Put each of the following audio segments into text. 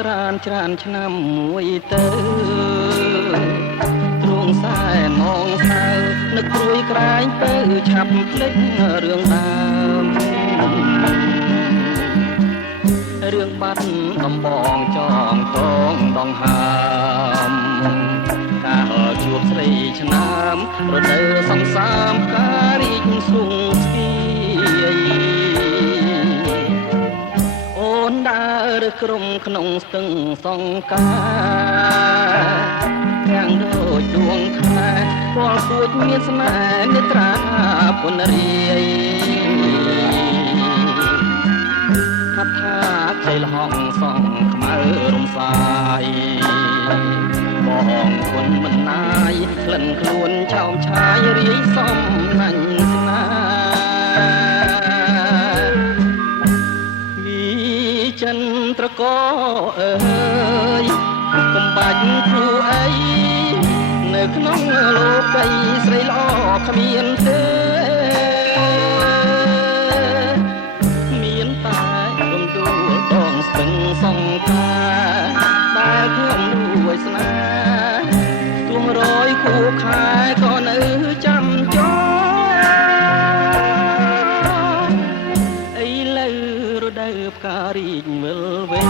ក្រានច្រានឆ្នាំមួយទៅទ្រង់សែនមងសៅនឹកព្រួយក្រែងទៅឆាប់ភ្លេចរឿងដើមរឿងបាត់ដំបងចងតងដងហើមកាលជួបស្រីឆ្នាំរដូវសង្សាមការរីកស្រុងស្គីអូនដើរក្រុមក្នុងស្ទឹងសង្ការទាំងដូចដួងខែពលសួចមានស្នេហ៍នេត្រាពុនរាយថាខ្ចីលហងសងខ្មៅរំសាយបងគុណមិនណាយក្លិនខ្លួនចោមឆាយរាយសំណាញ់ស្នាវិចិន្ត្រកអើយកុំបាច់គ្រូអីនៅក្នុងលោកីស្រីល្អគ្មានទេស្ទឹងសង្ការដែលខ្ញុំរួយស្នេហ៍ទួងរយគូខែក៏នៅចាំចោឥឡូវរដូវផ្ការីកវិលវិញ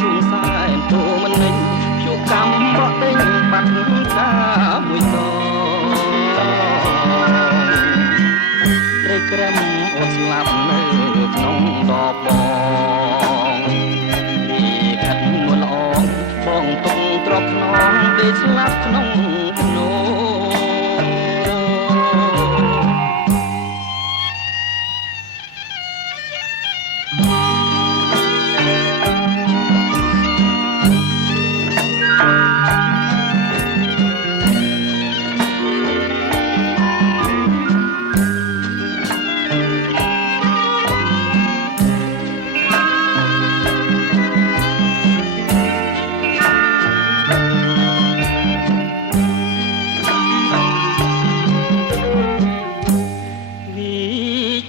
ជួនសែនទូមិននិញភ្យុកម្មបោះដេញបាត់កាមួយតត្រូវក្រឹមអត់ស្លាប់នៅក្នុងដបបងពីខាត់មួលអងបងទុំត្រកខ្នងដេកស្លាប់ក្នុងភ្នំ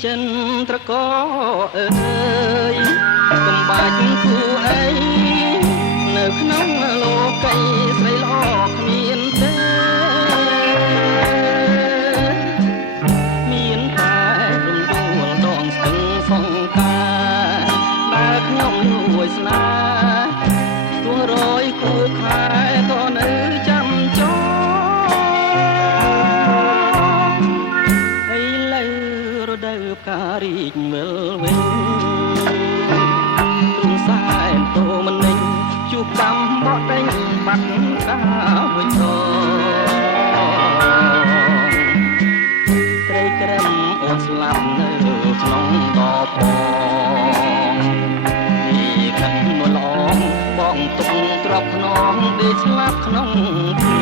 ចិន្ត្រកអើយកុំបាច់គូអីនៅក្នុងលោកីស្រីល្អគ្មានទេមានតែរំដួលដងស្ទឹងសង្ការដែលខ្ញុំរួយស្នេហ៍ទួងរយគូខែក៏នៅចាំចោការរីកវិលវិញទ្រង់សែនតូមិននិញជួបកម្មបោះដេញបាត់កាមួយតត្រីក្រឹមអូនស្លាប់នៅក្នុងដបផងពីខាត់នួលអងបងទុំទ្របខ្នងដេកស្លាប់ក្នុង